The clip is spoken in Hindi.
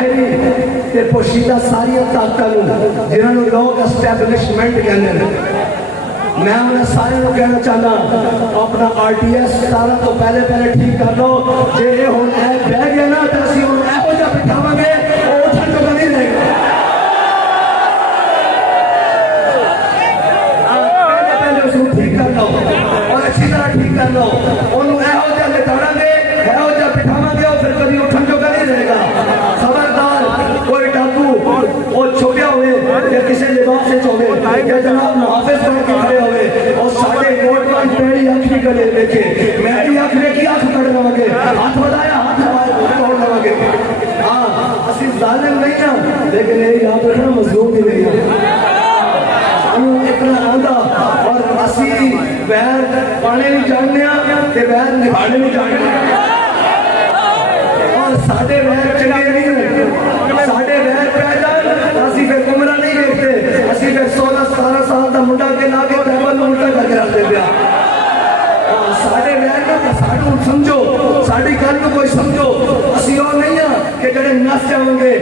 बाहरी ते पोशीदा सारिया ताकतों जिन्होंने लोग एस्टैबलिशमेंट कहते हैं, मैं उन्हें सारे कहना चाहता अपना RTS 17 तो पहले ठीक कर लो। जे हुण बह गया ना तो असं हम यहो जिहा बिठावांगे वो उठन जोगा नहीं रहेगा। पहले उसको ठीक कर लो और अच्छी तरह ठीक कर लो, उन्होंने यहो जिहा लिटावांगे यहो जिहा बिठावांगे और फिर कभी उठन जोगा नहीं रहेगा। खबरदार कोई डाकू वो छुपिया हुए या किसी लिबास से चोवे या जनाब मुहाफिज बन के खड़े हुए और साढ़े नोटबंद पेड़ी अख नहीं करे देखे मेरी अख ने की अख कड़ लवांगे, हाथ बढ़ाया हाथ तोड़ लवांगे। हाँ असि जालिम नहीं है लेकिन यही याद रखना मजलूम भी नहीं है। सानू इतना आंदा और असी वैर पाने भी जानते हैं ते वैर निभाने भी जानते हैं और साढ़े वैर चंगे नहीं है। साढ़े वैर पै जान असी फिर गुमराह नहीं देखते, असी फिर 16-17 साल का मुंडा के ला के टेबल उल्टा करके रखते पिया। साढ़े वैर ना सानू समझो, साड़ी गल को कोई समझो, असी वो नहीं है कि जड़े नस जाओगे।